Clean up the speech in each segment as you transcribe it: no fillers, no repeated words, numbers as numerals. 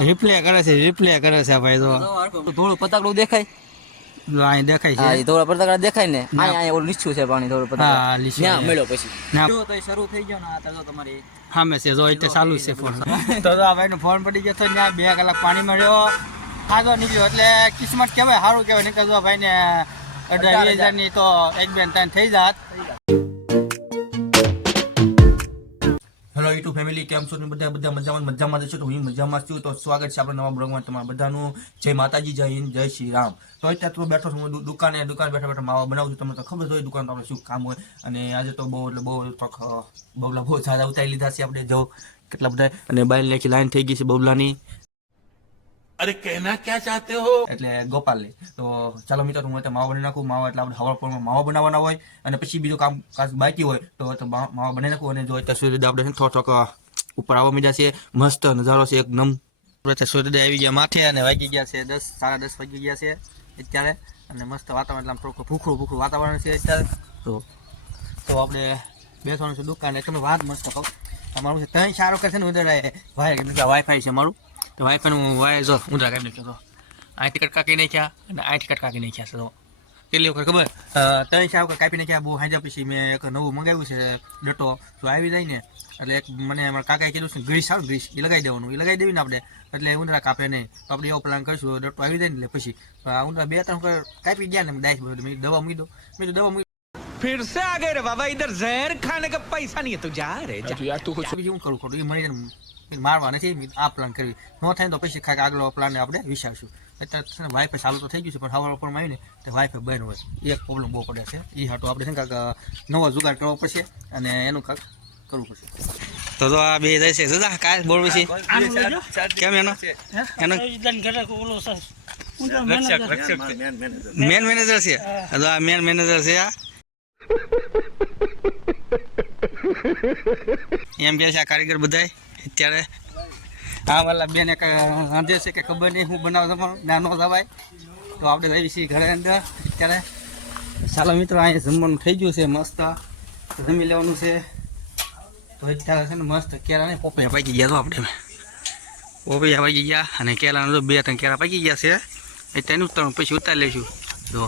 Replay કરે છે ભાઈ. તો થોડું પતાકડું દેખાય, અહીં દેખાય છે. હા એ થોડા પતાકડા દેખાય ને. અહીંયા ઓલું નીચું છે પાણી થોડું પતાકડા. હા ત્યાં મળ્યો પછી જો તો શરૂ થઈ ગયો ને. આ તો તમારી સામે છે જો એટલે ચાલુ છે ફોન. તો આ ભાઈ નો ફોન પડી ગયો તો ત્યાં 2 કલાક પાણી મળ્યો, ખાધો નીકળ્યો. એટલે કિસ્મત કહેવાય, સારું કહેવાય. નીકળજો ભાઈ ને 18,000 ની તો 1-2-3 થઈ જાત. હેલો યુટ્યુબ ફેમિલી, કેમ છો તમે બધા? મજામાં જશો તો હું મજામાં છું. તો સ્વાગત છે આપણા નવા બ્લોગમાં તમારા બધાનું. જય માતાજી, જય હિન્દ, જય શ્રી રામ. તો અત્યારે તો બેઠો છું હું દુકાને બેઠા માવા બનાવું છું. તમને તો ખબર હોય દુકાન તો આપણે શું કામ હોય. અને આજે તો બહુ સારા ઉતારી લીધા છે આપણે. જો કેટલા બધા. અને બાઈલ નાખી લાઈન થઈ ગઈ છે બબલાની. અરે કહેના ક્યાં ચાહતે હો. એટલે ગોપાલની. તો ચાલો મિત્રો, હું માવા બનાવી નાખું. માવા એટલે આપણે હવાપોરમાં માવા બનાવવાના હોય, અને પછી બીજું કામ બાકી હોય તો માવા બનાવી નાખું. અને જો અત્યારે સૂર્યોદય આપણે થોડોક ઉપર આવવા મીડ્યા છે. મસ્ત નજારો છે એકદમ. સૂર્યોદય આવી ગયા માથે, અને વાગી ગયા છે 10, 10:30 વાગી ગયા છે અત્યારે. અને મસ્ત વાતાવરણ, એટલે થોડુંક ભૂખરું વાતાવરણ છે અત્યારે. તો આપણે બેસવાનું છે દુકાને. તમે વાત મસ્ત કહો. અમારું છે 3-4 વખત છે ને ઉધર વાઈફાઈ છે મારું. તો વાઈફાઈનું વાય જો ઊંધા કાપી નાખ્યો. તો આ ટિકટ કાપી નાખ્યા, અને આ ટિકટ કાપી નાખ્યા છે. તો કેટલી વખત ખબર, 3-4 વખત કાપી નાખ્યા. બહુ હાંજા પછી મેં એક નવું મંગાવ્યું છે ડટો. તો આવી જાય ને એટલે એક મને અમારા કાકાએ કીધું છે ગ્રીસ, સારું ગ્રીસ એ લગાવી દેવાનું. એ લગાવી દેવી ને આપણે, એટલે ઊંધા કાપે નહીં. તો આપણે એવો પ્લાન કરીશું. ડટો આવી જાય ને એટલે પછી ઊંધા 2-3 વખત કાપી ગયા ને ડાયસ બધું દવા મૂકી દો. મેં દવા મૂકી. फिर से आ गए रे बाबा, इधर जहर खाने का पैसा नहीं है तो जा रे यार तू कुछ શું કરું ખોટું એ મને મારવા નથી. આ પ્લાન કરવી ન થાય તો પછી ખાલી આગળ પ્લાન આપણે વિચારશું. અત્યારે છે ને વાઈફાઈ ચાલુ તો થઈ ગયું છે, પણ હવા ઉપરમાં આવી ને તો વાઈફાઈ બંધ હોય. એક પ્રોબ્લેમ બહુ પડે છે. એ હાટો આપણે છે ને કાંક નવો જુગાડ કરવો પડશે, અને એનું કાંક કરવું પડશે. તો આ બે જાય છે દાદા કાંઈ બોલવું છે કેમ એનો મેન મેનેજર છે. આ મેન મેનેજર છે. આ એમ કે છે આ કારીગર બધા અત્યારે. હા વાલા બેન રાંધે છે કે ખબર નહીં હું બનાવ તમારો ના નો જવાય. તો આપણે જઈએ છીએ ઘરે અંદર અત્યારે. ચાલો મિત્રો, અહીંયા જમવાનું થઈ ગયું છે મસ્ત, જમી લેવાનું છે. તો અત્યારે છે ને મસ્ત કેળા ને પોપૈયા પાકી ગયા. તો આપણે પોપૈયા પાકી ગયા, અને કેળાના તો 2-3 કેળા પાકી ગયા છે. અત્યારે ઉતારું પછી ઉતારી લઈશું. જો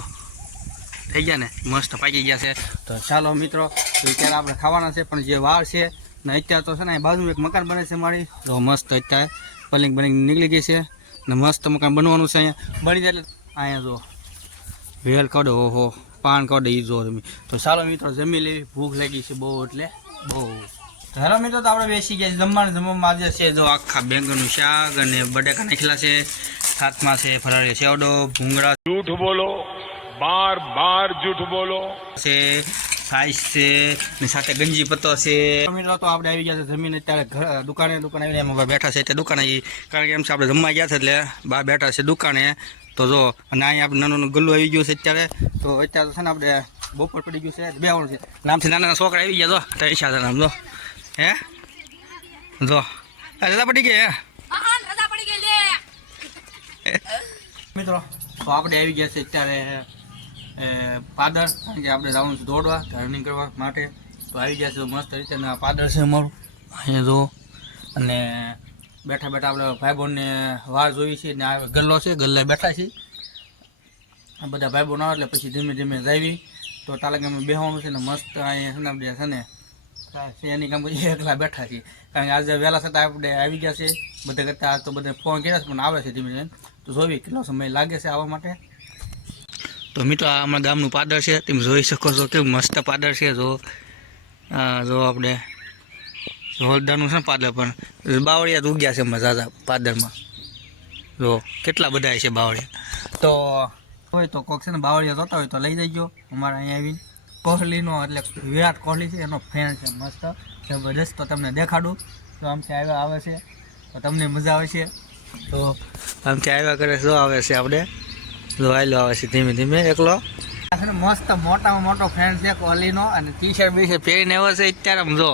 થઈ ગયા ને મસ્ત પાકી ગયા છે. તો ચાલો મિત્રો, અત્યારે આપણે ખાવાના છે, પણ જે વાર છે ને અત્યારે તો છે ને બાજુ એક મકાન બને છે મારી. તો મસ્ત અત્યારે પલિંગ નીકળી ગઈ છે, ને મસ્ત મકાન બનવાનું છે. અહીંયા બની જાય એટલે અહીંયા જો વેલ કાઢો, ઓહો પાન કાઢો એ જો તમે. તો ચાલો મિત્રો, જમી લેવી, ભૂખ લાગી છે બહુ, એટલે બહુ. હેલો મિત્રો, તો આપણે બેસી ગયા જમવામાં આજે છે જો આખા બેંગનનું શાક અને બટેકા નાખેલા છે. હાથમાં છે ફરાળી સેવડો, ભૂંગળા, झूठ बोलो, बार बार झूठ बोलो છે, સાઈઝ છે, ને સાથે ગંજી પત્તો છે. મિત્રો તો આપણે આવી ગયા છે જમીન. અત્યારે દુકાને આવીને એમાં બેઠા છે. એટલે દુકાને કારણ કે એમ છે આપણે જમવા ગયા છે, એટલે બહાર બેઠા છે દુકાને. તો જો, અને અહીંયા આપણે નાનું ગલ્લું આવી ગયું છે અત્યારે. તો અત્યારે તો છે ને આપણે બપોર પડી ગયું છે, બેવાનું છે. નામથી નાના છોકરા આવી ગયા. તો ઈચ્છા છે નામ જો હે જો રજા પડી ગઈ. મિત્રો તો આપણે આવી ગયા છે અત્યારે પાદર, કારણ કે આપણે જવાનું છે દોડવા, રનિંગ કરવા માટે. તો આવી ગયા છે મસ્ત રીતે. પાદર છે અમારું અહીંયા જો. અને બેઠા બેઠા આપણે ભાઈ બહેનને વાર જોઈ છે, ને આ ગલ્લો છે, ગલ્લા બેઠા છીએ. આ બધા ભાઈ બહેન આવે એટલે પછી ધીમે ધીમે જાવી. તો તાલાગામમાં બેસવાનું છે ને મસ્ત. અહીંયા છે ને એની કામ પછી એકલા બેઠા છીએ, કારણ કે આજે વહેલા છતાં આપણે આવી ગયા છે બધા કરતાં. તો બધા ફોન કર્યા છે, પણ આવે છે ધીમે ધીમે. તો જોવી કેટલો સમય લાગે છે આવવા માટે. તો મિત્રો, આ અમારા ગામનું પાદર છે, તમે જોઈ શકો છો કેવું મસ્ત પાદર છે. જો જો આપણે હોલદારનું છે ને પાદર, પણ બાવળિયા ઉગ્યા છે મજા પાદરમાં. જો કેટલા બધા છે બાવળિયા. તો હોય તો કોક છે ને બાવળિયા જોતા હોય તો લઈ જઈજો અમારે અહીંયા આવીને. કોહલીનો એટલે વિરાટ કોહલી છે એનો ફેન છે મસ્ત જબરદસ્ત. તો તમને દેખાડું. તો આમથી આવ્યા આવે છે તો તમને મજા આવે છે. તો આમથી આવ્યા કરે જો આવે છે આપણે જો આવેલો આવે છે ધીમે ધીમે એકલો. મસ્ત મોટામાં મોટો ફ્રેન્ડ છે કોહલીનો, અને ટી શર્ટ બી શર્ટ પહેરીને આવ્યો છે અત્યારે. આમ જો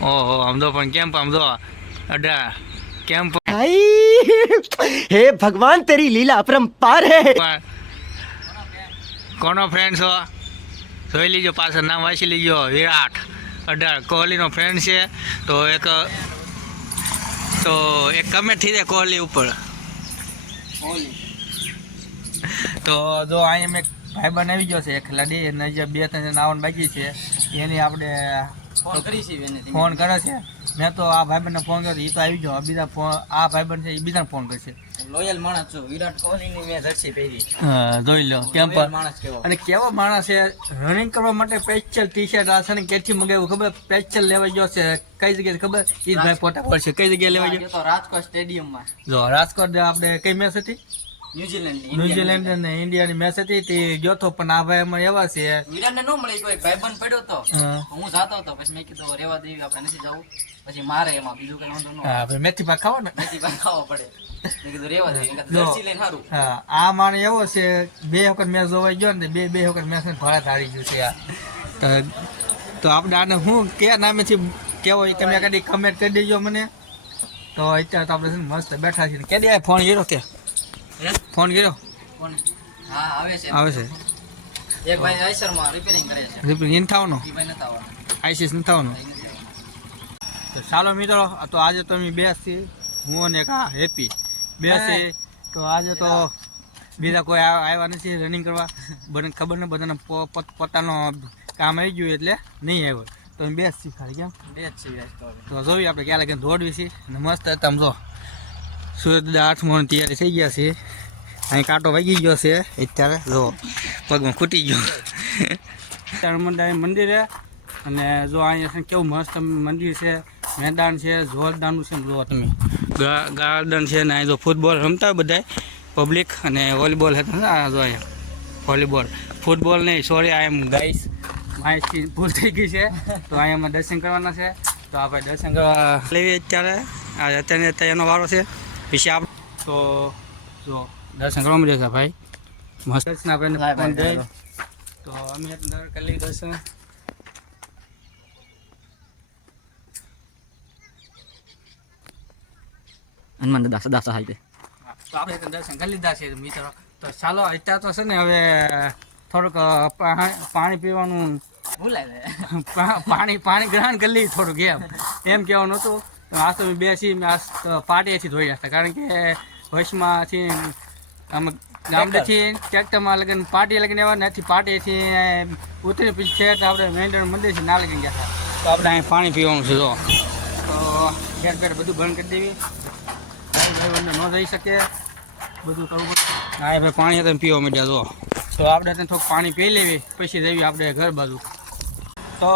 ઓહો, આમ જો પણ કેમ્પ, આમ જો અડા કેમ્પ. હે ભગવાન તેરી લીલા અપરંપાર હે. કોનો ફ્રેન્ડ છો જોઈ લીજો, પાછળ નામ વાંચી લીજો. વિરાટ 18 કોહલીનો ફ્રેન્ડ છે. તો એક તો એક કમેન્ટ થઈ જાય કોહલી ઉપર. તો જો અહીંયા મેં ભાઈબંધ આવી ગયો છે એક લડી અને જે 2-3 જણ આવવાનું બાકી છે એની આપણે ફોન કરી છે એને ફોન કરે છે. મેં તો આ ભાઈબંધને ફોન કર્યો એ તો આવી ગયો. બીજા ફોન આ ભાઈબંધ છે એ બીજાને ફોન કરશે. લોયલ માણસ છો. વિરાટ કોહલીની મેં જર્સી પહેરી. હા જોઈ લો કેમ લોયલ પણ માણસ કેવો. અને કેવો માણસ છે રનિંગ કરવા માટે સ્પેશિયલ ટી-શર્ટ આ છે ને ક્યાંથી મંગાવ્યું ખબર? સ્પેશિયલ લેવા ગયો છે કઈ જગ્યાએ ખબર? એ જ ભાઈ પોતા પડશે કઈ જગ્યાએ લેવા ગયો? તો રાજકોટ સ્ટેડિયમમાં જો રાજકોટ આપણે કઈ મેચ હતી? ન્યુઝીલેન્ડ અને ઇન્ડિયાની મેચ હતી તે ગયો તો પણ આ ભાઈ અમારે એવા છે વિરાટને ન મળી કોઈ ભાઈબંધ પડ્યો તો હું જાતો હતો પછી મેં કીધું રેવા દેવી આપણે નથી જવું પછી મારે એમાં બીજું કઈ વાંધો ન હા ભાઈ મેથી પાક ખાવા ને નથી ભાઈ ખાવો પડે મેં કીધું રેવા દેવી જર્સી લઈને સારું. હા આ માણસ એવો છે 2 વખત મેચ જોવાઈ ગયો ને બે વખત મેચ ભાડા હારી ગયું છે આ. તો આપણે આને હું કયા નામેથી કેવો એ તમે કદી કમેન્ટ કરી દેજો મને. તો અત્યારે તો આપણે છે ને મસ્ત બેઠા છીએ. કેદી આ ફોન કર્યો કે ફોન કર્યો? કોણ? હા આવે છે એક ભાઈ આઈસરમાં રિપેરિંગ કરે છે. રિપેરિંગ થવાનો ઈ ભાઈ નતા આવવાના. આઈસીસ નથી થવાનો. તો ચાલો મિત્રો તો આજે તો અમે બે છીએ હું અને એક આ હેપી બે છે. તો આજે તો બીજા કોઈ આવ્યા નથી રનિંગ કરવા. બધાને ખબર ને બધાને પોતાનો કામ આવી ગયું એટલે નહીં આવ્યો. તો અમે બે જ છીએ ખાલી કેમ બે જ છે આજ તો હવે. તો જોઈએ આપણે ક્યાં લાગે દોડવી છે અને મસ્ત તમે જો સૂર્ય 8 મોણ તૈયારી થઈ ગયા છે. અહીં કાંટો વાગી ગયો છે અત્યારે જો પગમાં ખૂટી ગયો. ચારમંડા મંદિરે અને જો અહીંયા છે કેવું મસ્ત મંદિર છે મેદાન છે જોરદારનું છે. જો તમે ગાર્ડન છે ને અહીં જો ફૂટબોલ રમતા હોય બધા પબ્લિક અને વોલીબોલ હતા. જો અહીંયા વોલીબોલ ફૂટબોલ નહીં સોરી આઈ એમ ગાઈસ માહિતી ભૂલ થઈ ગઈ છે. તો અહીંયા દર્શન કરવાના છે. તો આપણે દર્શન કરવા લેવી અત્યારે અત્યારે એનો વારો છે. પછી આપ તો જો દર્શન કરવા મળે છે ભાઈ મસ્ત દર્શન આપણે ફોન દે. તો અમે કરી લઈએ દર્શન. હનુમાન દાદા સદા સહાય દે. તો આપણે દર્શન કરી લીધા છે મિત્રો. તો ચાલો અત્યારે તો છે ને હવે થોડુંક પાણી પીવાનું ભૂલાય પાણી ગ્રહણ કરી લઈએ થોડુંક એમ કહેવાનું હતું. આ તો બેસી પાટીએથી ધોઈ હતા કારણ કે વચમાંથી આમ ગામડેથી ટ્રેક્ટરમાં લગન પાટી લગીને એવા નથી પાટીએથી ઉતરી પછી છે તો આપણે મેંડર મંદિર છે ના લગીને ગયા હતા. તો આપણે અહીં પાણી પીવાનું છે જો. તો ઘેર ઘેર બધું બંધ કરી દેવી ભાઈ ન રહી શકે બધું કરવું પડે. હા ભાઈ પાણી તમે પીવા માંડ્યા જો. તો આપણે ત્યાં થોડુંક પાણી પી લેવી પછી જઈએ આપણે ઘર બાજુ. તો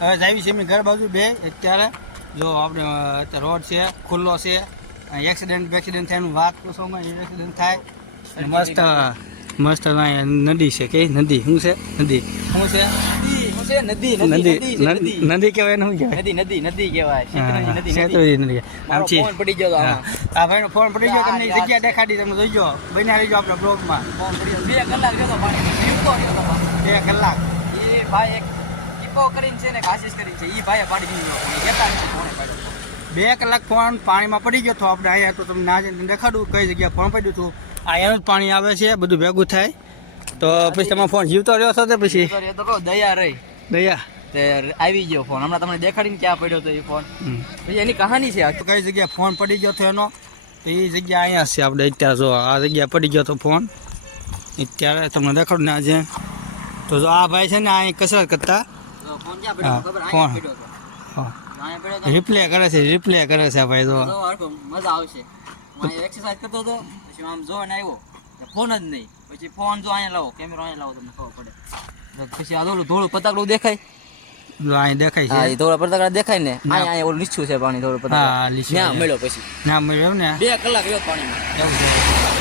હવે જાવી છે અમે ઘર બાજુ બે અત્યારે. જો આપણે અત્યારે રોડ છે ખુલ્લો છે એક્સિડન્ટ થાય એનું વાત પૂછો એક્સિડન્ટ થાય. મસ્ત મસ્ત અહીંયા નદી છે કઈ નદી શું છે નદી શું છે નદી નદી કહેવાય ને શું કહેવાય? નદી કહેવાય. શેત્રુંજી નદી. મારો ફોન પડી ગયો તો આમાં. આ ભાઈનો ફોન પડી ગયો તમને જગ્યા દેખાડી તમે જોઈજો બન્યા રહીજો આપણા બ્લોગમાં. ફોન પડી ગયો 2 કલાક રહ્યો તો પાણી પીવતો રહ્યો તો 2 કલાક. એ ભાઈ એક ઈપો કરીને છે ને કાશિશ કરીને છે ઈ ભાઈએ પાડી દીધો. કેટલા ફોન પાડ્યો 2 કલાક ફોન પાણીમાં પડી ગયો તો આપણે અહીંયા તો તમને ના દેખાડું કઈ જગ્યાએ ફોન પડ્યું હતું. અહીંયાનું જ પાણી આવે છે બધું ભેગું થાય. તો પછી તમે ફોન જીવતો રહ્યો છો તો પછી તો કહો દયા રહી દયા તે આવી ગયો ફોન હમણાં તમને દેખાડીને ક્યાં પડ્યો તો એ ફોન. પછી એની કહાની છે તો કઈ જગ્યાએ ફોન પડી ગયો હતો એનો તો એ જગ્યા અહીંયા છે આપણે અત્યારે જો આ જગ્યાએ પડી ગયો હતો ફોન અત્યારે તમને દેખાડું ને આજે. તો જો આ ભાઈ છે ને અહીં કસરત કરતા ફોન ક્યાં પડ્યો ખબર ફોન. અહીંયા પડ્યો હતો. અહીંયા પડ્યો તો રિપ્લે કરે છે ભાઈ જો. મજા આવશે. હું એક્સરસાઇઝ કરતો હતો પછી આમ જોઈને આવ્યો ફોન જ નહીં પછી ફોન જો અહીંયા લાવો કેમેરો અહીંયા લાવો તમને ખબર પડે. પછી આ ધોળું પતાકડું દેખાય જો અહીં દેખાય હા છે એ ધોળા પતાકડા દેખાય ને અહીંયા ઓલું નીચું છે પાણી ધોળું હા પતાકડા લીસું ત્યાં મળ્યો પછી ના મળ્યો ને 2 કલાક રહ્યો પાણીમાં. એવું છે.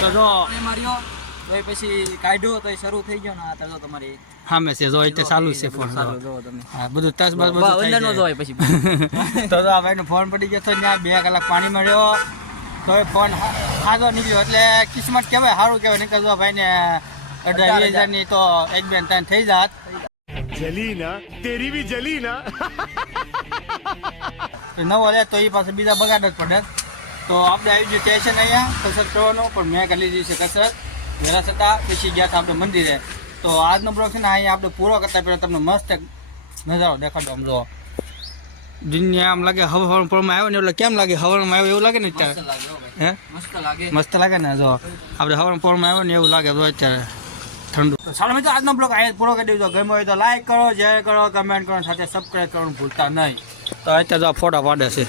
તો જો પાણીમાં રહ્યો તો એ પછી કાઢ્યો તો એ શરૂ થઈ ગયો ને આ તો તમારી સામે છે જો એટલે ચાલુ જ છે ફોન ચાલુ જોવો તમે હા બધું તસ બસ બધું થઈ અંદર નો જાય. જોવાય પછી તો આ ભાઈનો ફોન પડી ગયો તો ત્યાં 2 કલાક પાણી મળ્યો તો એ ફોન ખાધો નીકળ્યો એટલે કિસ્મત કહેવાય સારું કહેવાય નહીં તો ભાઈને 18,000ની તો 1-2-3 થઈ જાત. जली ना तेरी भी जली ना તો નવો લે તો એ પાસે બીજા બગાડ જ પડે. તો આપણે આવી ગયું સ્ટેશન અહીંયા કસરત કરવાનું પણ મેં કરી લીધી છે કસરત વહેલા છતાં પછી ગયા હતા આપણે મંદિરે. તો આજનો બ્લોગ છે ને અહીંયા આપણે પૂરો કરતા પહેલાં તમને મસ્ત નજારો દેખાડો આમ જો દુનિયા આમ લાગે હવા પરમાં આવ્યો ને એટલે કેમ લાગે હવામાં આવ્યો એવું લાગે ને મસ્ત અત્યારે લાગે હો ભાઈ. હે મસ્ત લાગે. મસ્ત લાગે ને જો આપણે હવાના પરમાં આવ્યો ને એવું લાગે તો અત્યારે ઠંડુ. તો ચાલો મિત્રો આજનો બ્લોગ અહીંયા પૂરો કરી દેજો. ગમ્યો હોય તો લાઈક કરો, શેર કરો, કમેન્ટ કરો, સાથે સબસ્ક્રાઈબ કરવાનું ભૂલતા નહીં. તો અત્યારે જો ફોટા પાડે છે.